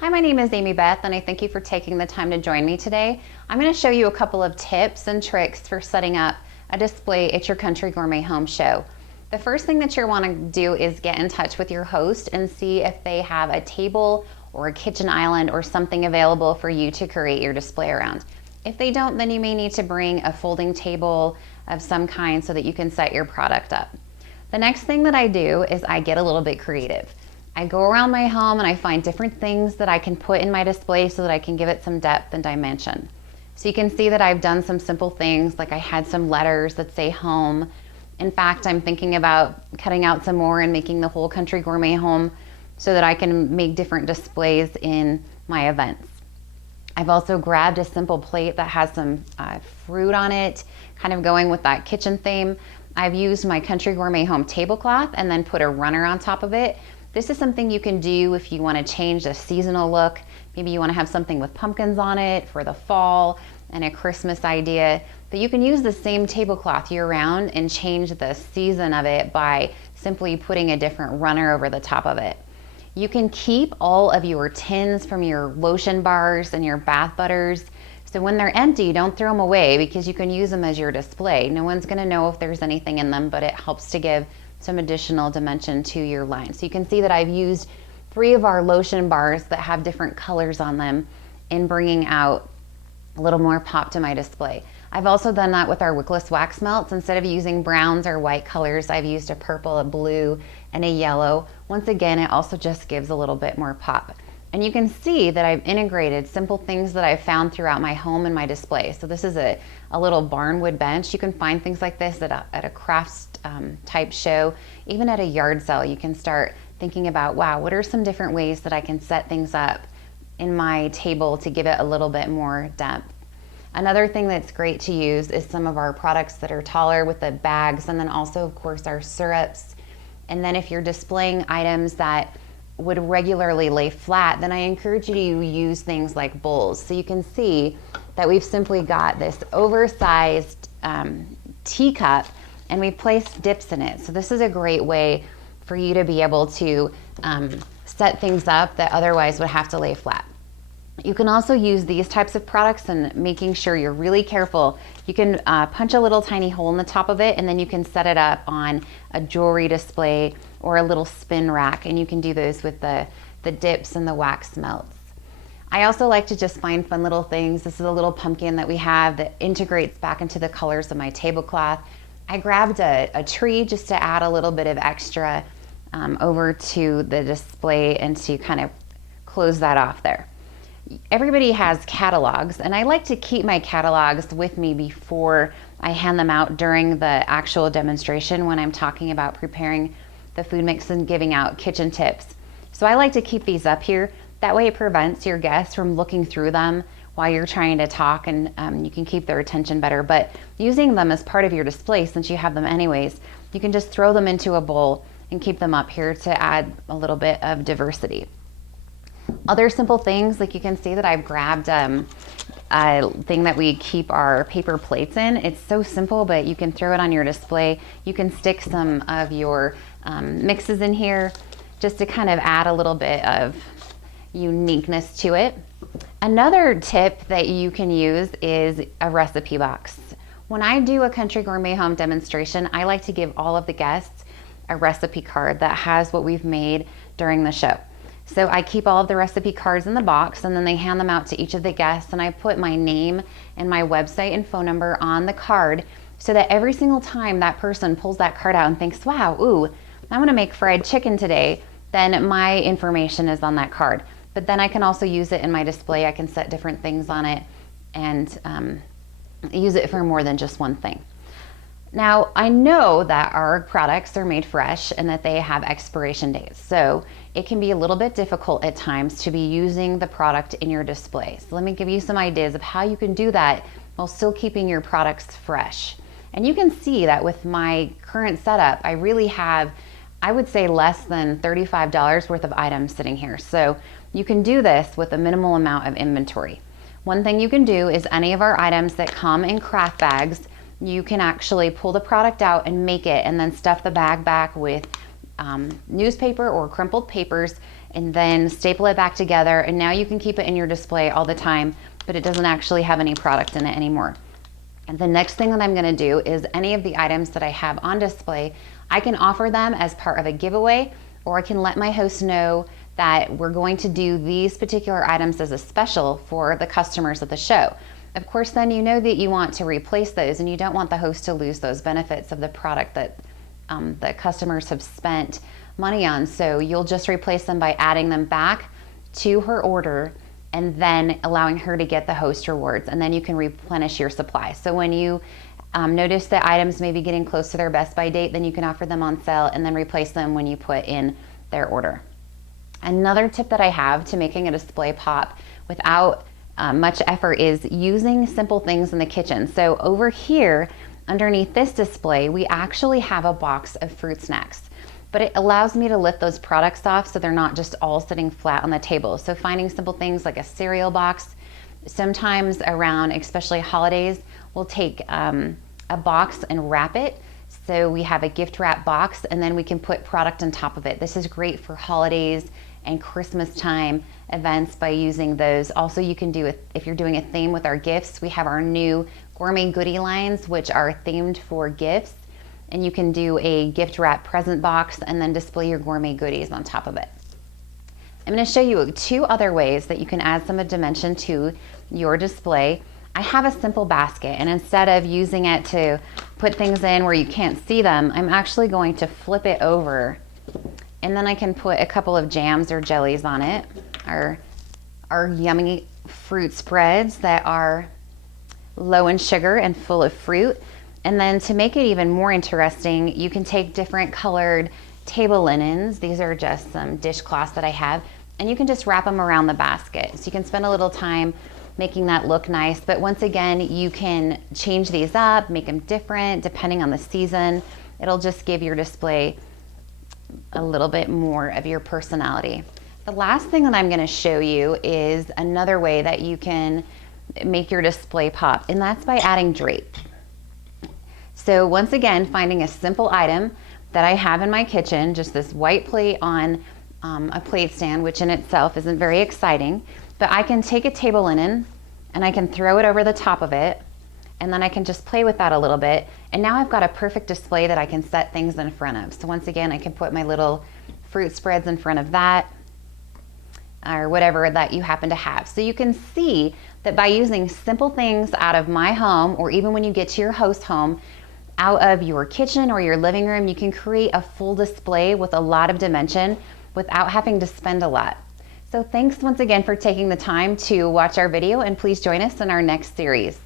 Hi, my name is Amy Beth, and I thank you for taking the time to join me today. I'm going to show you a couple of tips and tricks for setting up a display at your Country Gourmet home show. The first thing that you'll want to do is get in touch with your host and see if they have a table or a kitchen island or something available for you to create your display around. If they don't, then you may need to bring a folding table of some kind so that you can set your product up. The next thing that I do is I get a little bit creative. I go around my home and I find different things that I can put in my display so that I can give it some depth and dimension. So you can see that I've done some simple things, like I had some letters that say home. In fact, I'm thinking about cutting out some more and making the whole Country Gourmet home so that I can make different displays in my events. I've also grabbed a simple plate that has some fruit on it, kind of going with that kitchen theme. I've used my Country Gourmet home tablecloth and then put a runner on top of it. This is something you can do if you want to change the seasonal look. Maybe you want to have something with pumpkins on it for the fall and a Christmas idea. But you can use the same tablecloth year round and change the season of it by simply putting a different runner over the top of it. You can keep all of your tins from your lotion bars and your bath butters. So when they're empty, don't throw them away because you can use them as your display. No one's going to know if there's anything in them, but it helps to give some additional dimension to your line. So you can see that I've used 3 of our lotion bars that have different colors on them in bringing out a little more pop to my display. I've also done that with our wickless wax melts. Instead of using browns or white colors, I've used a purple, a blue, and a yellow. Once again, it also just gives a little bit more pop. And you can see that I've integrated simple things that I've found throughout my home and my display. So this is a little barnwood bench. You can find things like this at a crafts type show. Even at a yard sale, you can start thinking about, wow, what are some different ways that I can set things up in my table to give it a little bit more depth. Another thing that's great to use is some of our products that are taller with the bags, and then also, of course, our syrups. And then if you're displaying items that would regularly lay flat, then I encourage you to use things like bowls. So you can see that we've simply got this oversized teacup and we placed dips in it. So this is a great way for you to be able to set things up that otherwise would have to lay flat. You can also use these types of products and making sure you're really careful. You can punch a little tiny hole in the top of it and then you can set it up on a jewelry display or a little spin rack, and you can do those with the dips and the wax melts. I also like to just find fun little things. This is a little pumpkin that we have that integrates back into the colors of my tablecloth. I grabbed a tree just to add a little bit of extra over to the display and to kind of close that off there. Everybody has catalogs, and I like to keep my catalogs with me before I hand them out during the actual demonstration when I'm talking about preparing the food mix and giving out kitchen tips. So I like to keep these up here. That way it prevents your guests from looking through them while you're trying to talk, and you can keep their attention better. But using them as part of your display, since you have them anyways, you can just throw them into a bowl and keep them up here to add a little bit of diversity. Other simple things, like you can see that I've grabbed a thing that we keep our paper plates in. It's so simple, but you can throw it on your display. You can stick some of your mixes in here just to kind of add a little bit of uniqueness to it. Another tip that you can use is a recipe box. When I do a Country Gourmet home demonstration, I like to give all of the guests a recipe card that has what we've made during the show. So I keep all of the recipe cards in the box, and then they hand them out to each of the guests, and I put my name and my website and phone number on the card so that every single time that person pulls that card out and thinks, wow, ooh, I want to make fried chicken today, then my information is on that card. But then I can also use it in my display. I can set different things on it and use it for more than just one thing. Now, I know that our products are made fresh and that they have expiration dates, so it can be a little bit difficult at times to be using the product in your display. So let me give you some ideas of how you can do that while still keeping your products fresh. And you can see that with my current setup, I really have, I would say, less than $35 worth of items sitting here. So you can do this with a minimal amount of inventory. One thing you can do is any of our items that come in craft bags, you can actually pull the product out and make it and then stuff the bag back with newspaper or crumpled papers and then staple it back together, and now you can keep it in your display all the time, but it doesn't actually have any product in it anymore. And the next thing that I'm gonna do is any of the items that I have on display, I can offer them as part of a giveaway, or I can let my host know that we're going to do these particular items as a special for the customers at the show. Of course, then you know that you want to replace those, and you don't want the host to lose those benefits of the product that the customers have spent money on. So you'll just replace them by adding them back to her order and then allowing her to get the host rewards, and then you can replenish your supply. So when you notice that items may be getting close to their best by date, then you can offer them on sale and then replace them when you put in their order. Another tip that I have to making a display pop without much effort is using simple things in the kitchen. So over here, underneath this display, we actually have a box of fruit snacks, but it allows me to lift those products off so they're not just all sitting flat on the table. So finding simple things like a cereal box, sometimes around, especially holidays, we'll take a box and wrap it. So we have a gift wrap box, and then we can put product on top of it. This is great for holidays and Christmas time events by using those. Also, you can do it if you're doing a theme with our gifts. We have our new gourmet goodie lines, which are themed for gifts, and you can do a gift wrap present box and then display your gourmet goodies on top of it. I'm going to show you 2 other ways that you can add some dimension to your display. I have a simple basket, and instead of using it to put things in where you can't see them, I'm actually going to flip it over, and then I can put a couple of jams or jellies on it, our yummy fruit spreads that are low in sugar and full of fruit. And then to make it even more interesting, you can take different colored table linens. These are just some dishcloths that I have, and you can just wrap them around the basket. So you can spend a little time making that look nice, but once again, you can change these up, make them different depending on the season. It'll just give your display a little bit more of your personality. The last thing that I'm going to show you is another way that you can make your display pop, and that's by adding drape. So once again, finding a simple item that I have in my kitchen, just this white plate on a plate stand, which in itself isn't very exciting, but I can take a table linen and I can throw it over the top of it, and then I can just play with that a little bit, and now I've got a perfect display that I can set things in front of. So once again, I can put my little fruit spreads in front of that, or whatever that you happen to have. So you can see that by using simple things out of my home, or even when you get to your host home, out of your kitchen or your living room, you can create a full display with a lot of dimension without having to spend a lot. So thanks once again for taking the time to watch our video, and please join us in our next series.